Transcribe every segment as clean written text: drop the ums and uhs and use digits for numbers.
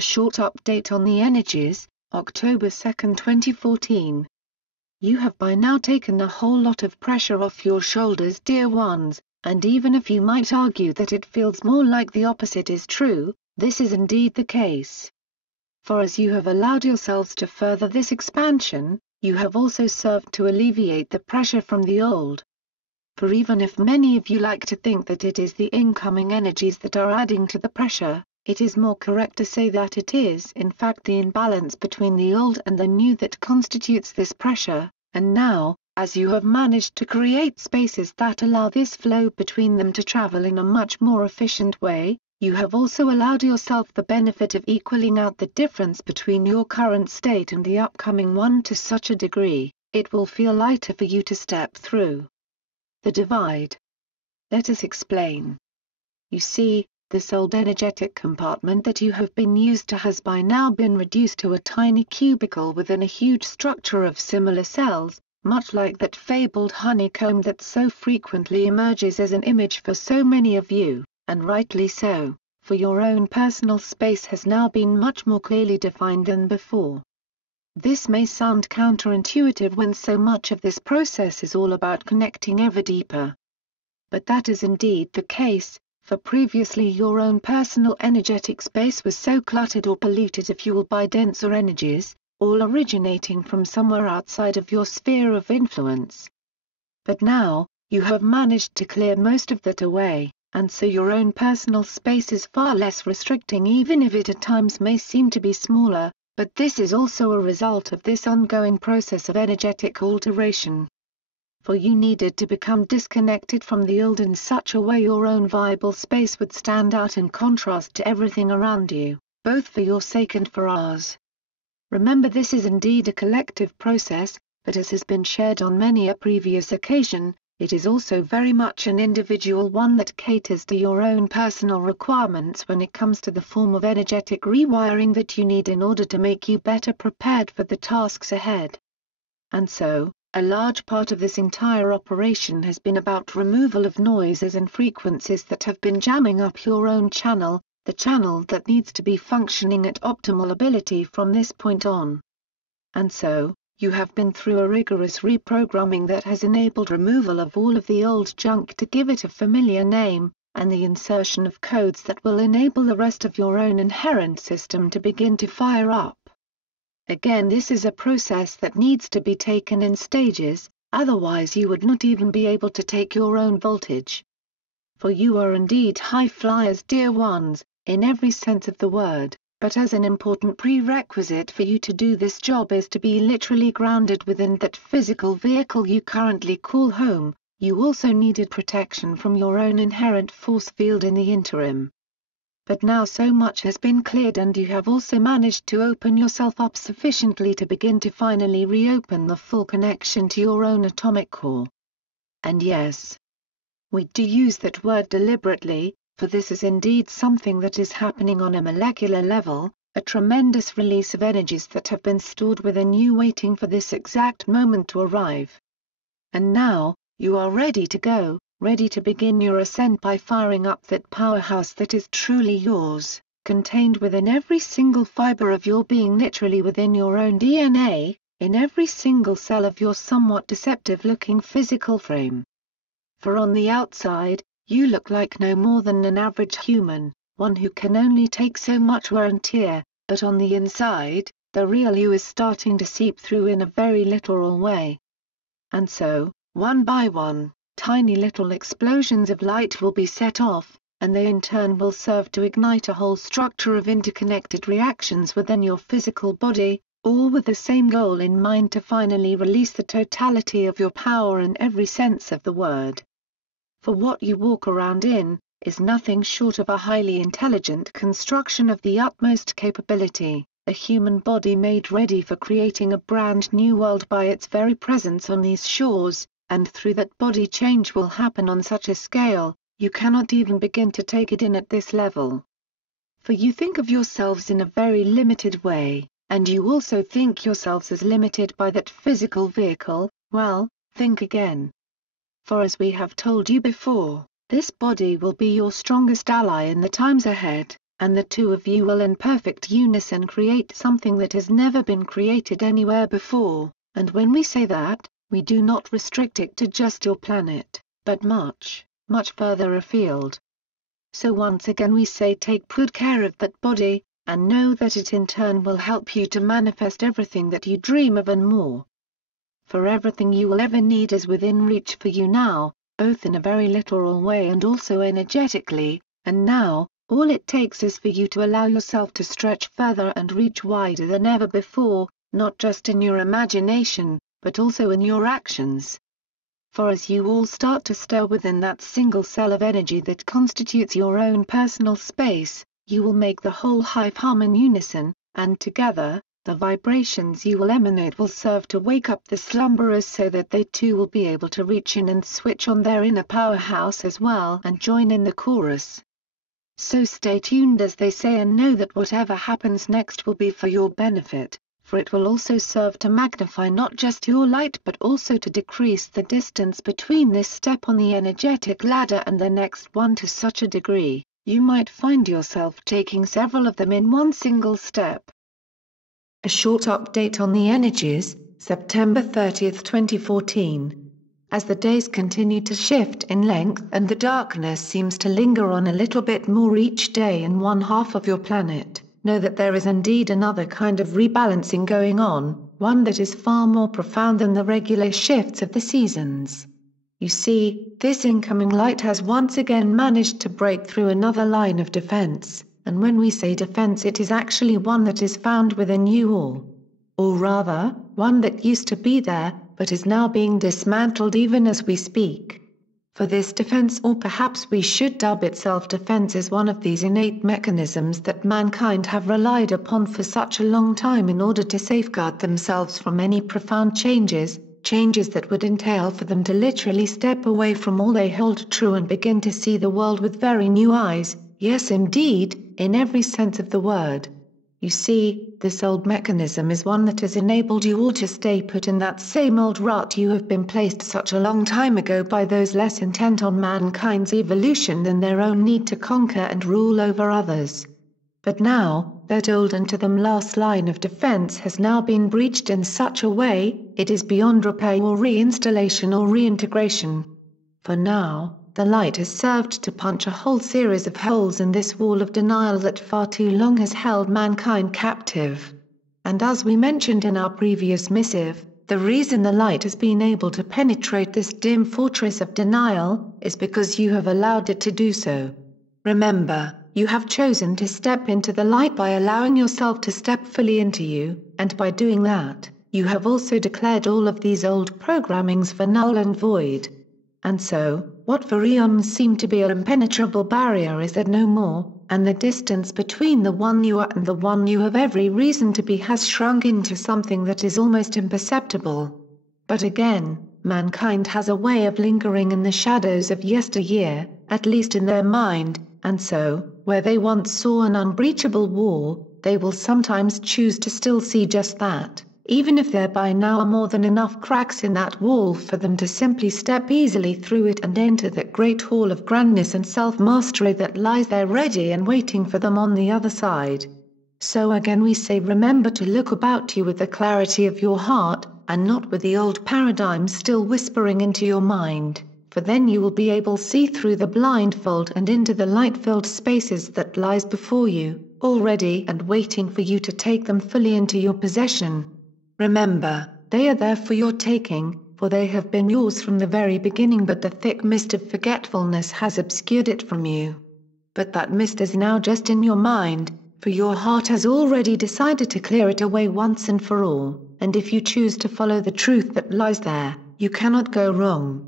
A short update on the energies, October 2, 2014. You have by now taken a whole lot of pressure off your shoulders, dear ones, and even if you might argue that it feels more like the opposite is true, this is indeed the case. For as you have allowed yourselves to further this expansion, you have also served to alleviate the pressure from the old. For even if many of you like to think that it is the incoming energies that are adding to the pressure, it is more correct to say that it is in fact the imbalance between the old and the new that constitutes this pressure, and now, as you have managed to create spaces that allow this flow between them to travel in a much more efficient way, you have also allowed yourself the benefit of equaling out the difference between your current state and the upcoming one to such a degree, it will feel lighter for you to step through the divide. Let us explain. You see, this old energetic compartment that you have been used to has by now been reduced to a tiny cubicle within a huge structure of similar cells, much like that fabled honeycomb that so frequently emerges as an image for so many of you, and rightly so, for your own personal space has now been much more clearly defined than before. This may sound counterintuitive when so much of this process is all about connecting ever deeper. But that is indeed the case, for previously your own personal energetic space was so cluttered or polluted if you will by denser energies, all originating from somewhere outside of your sphere of influence. But now, you have managed to clear most of that away, and so your own personal space is far less restricting even if it at times may seem to be smaller, but this is also a result of this ongoing process of energetic alteration. For you needed to become disconnected from the old in such a way your own viable space would stand out in contrast to everything around you, both for your sake and for ours. Remember, this is indeed a collective process, but as has been shared on many a previous occasion, it is also very much an individual one that caters to your own personal requirements when it comes to the form of energetic rewiring that you need in order to make you better prepared for the tasks ahead. And so, a large part of this entire operation has been about removal of noises and frequencies that have been jamming up your own channel, the channel that needs to be functioning at optimal ability from this point on. And so, you have been through a rigorous reprogramming that has enabled removal of all of the old junk to give it a familiar name, and the insertion of codes that will enable the rest of your own inherent system to begin to fire up. Again, this is a process that needs to be taken in stages, otherwise you would not even be able to take your own voltage. For you are indeed high flyers, dear ones, in every sense of the word, but as an important prerequisite for you to do this job is to be literally grounded within that physical vehicle you currently call home. You also needed protection from your own inherent force field in the interim. But now so much has been cleared and you have also managed to open yourself up sufficiently to begin to finally reopen the full connection to your own atomic core. And yes, we do use that word deliberately, for this is indeed something that is happening on a molecular level, a tremendous release of energies that have been stored within you waiting for this exact moment to arrive. And now, you are ready to go, ready to begin your ascent by firing up that powerhouse that is truly yours, contained within every single fiber of your being, literally within your own DNA, in every single cell of your somewhat deceptive-looking physical frame. For on the outside, you look like no more than an average human, one who can only take so much wear and tear, but on the inside, the real you is starting to seep through in a very literal way. And so, one by one, tiny little explosions of light will be set off, and they in turn will serve to ignite a whole structure of interconnected reactions within your physical body, all with the same goal in mind: to finally release the totality of your power in every sense of the word. For what you walk around in, is nothing short of a highly intelligent construction of the utmost capability, a human body made ready for creating a brand new world by its very presence on these shores, and through that body change will happen on such a scale, you cannot even begin to take it in at this level. For you think of yourselves in a very limited way, and you also think yourselves as limited by that physical vehicle. Well, think again. For as we have told you before, this body will be your strongest ally in the times ahead, and the two of you will in perfect unison create something that has never been created anywhere before, and when we say that, we do not restrict it to just your planet, but much, much further afield. So once again we say take good care of that body, and know that it in turn will help you to manifest everything that you dream of and more. For everything you will ever need is within reach for you now, both in a very literal way and also energetically, and now, all it takes is for you to allow yourself to stretch further and reach wider than ever before, not just in your imagination, but also in your actions. For as you all start to stir within that single cell of energy that constitutes your own personal space, you will make the whole hive hum in unison, and together, the vibrations you will emanate will serve to wake up the slumberers so that they too will be able to reach in and switch on their inner powerhouse as well and join in the chorus. So stay tuned as they say, and know that whatever happens next will be for your benefit, for it will also serve to magnify not just your light but also to decrease the distance between this step on the energetic ladder and the next one to such a degree, you might find yourself taking several of them in one single step. A short update on the energies, September 30, 2014. As the days continue to shift in length and the darkness seems to linger on a little bit more each day in one half of your planet, know that there is indeed another kind of rebalancing going on, one that is far more profound than the regular shifts of the seasons. You see, this incoming light has once again managed to break through another line of defense, and when we say defense it is actually one that is found within you all. Or rather, one that used to be there, but is now being dismantled even as we speak. For this defense, or perhaps we should dub it self-defense, is one of these innate mechanisms that mankind have relied upon for such a long time in order to safeguard themselves from any profound changes that would entail for them to literally step away from all they hold true and begin to see the world with very new eyes, yes indeed, in every sense of the word. You see, this old mechanism is one that has enabled you all to stay put in that same old rut you have been placed such a long time ago by those less intent on mankind's evolution than their own need to conquer and rule over others. But now, that old and to them last line of defense has now been breached in such a way, it is beyond repair or reinstallation or reintegration. For now, the light has served to punch a whole series of holes in this wall of denial that far too long has held mankind captive. And as we mentioned in our previous missive, the reason the light has been able to penetrate this dim fortress of denial is because you have allowed it to do so. Remember, you have chosen to step into the light by allowing yourself to step fully into you, and by doing that, you have also declared all of these old programmings for null and void. And so, what for eons seemed to be an impenetrable barrier is there no more, and the distance between the one you are and the one you have every reason to be has shrunk into something that is almost imperceptible. But again, mankind has a way of lingering in the shadows of yesteryear, at least in their mind, and so, where they once saw an unbreachable wall, they will sometimes choose to still see just that, even if there by now are more than enough cracks in that wall for them to simply step easily through it and enter that great hall of grandness and self-mastery that lies there ready and waiting for them on the other side. So again we say, remember to look about you with the clarity of your heart, and not with the old paradigms still whispering into your mind, for then you will be able to see through the blindfold and into the light-filled spaces that lies before you, already and waiting for you to take them fully into your possession. Remember, they are there for your taking, for they have been yours from the very beginning, but the thick mist of forgetfulness has obscured it from you. But that mist is now just in your mind, for your heart has already decided to clear it away once and for all, and if you choose to follow the truth that lies there, you cannot go wrong.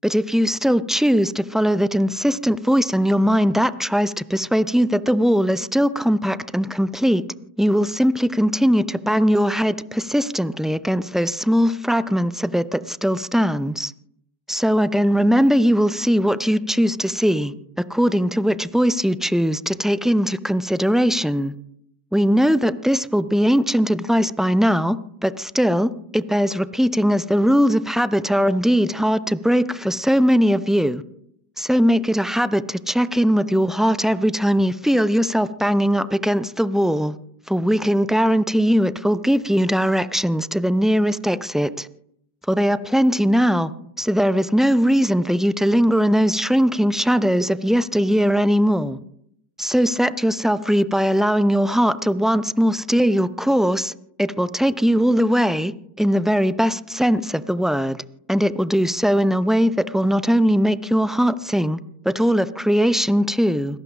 But if you still choose to follow that insistent voice in your mind that tries to persuade you that the wall is still compact and complete, you will simply continue to bang your head persistently against those small fragments of it that still stands. So again, remember, you will see what you choose to see, according to which voice you choose to take into consideration. We know that this will be ancient advice by now, but still, it bears repeating as the rules of habit are indeed hard to break for so many of you. So make it a habit to check in with your heart every time you feel yourself banging up against the wall, for we can guarantee you it will give you directions to the nearest exit. For they are plenty now, so there is no reason for you to linger in those shrinking shadows of yesteryear anymore. So set yourself free by allowing your heart to once more steer your course. It will take you all the way, in the very best sense of the word, and it will do so in a way that will not only make your heart sing, but all of creation too.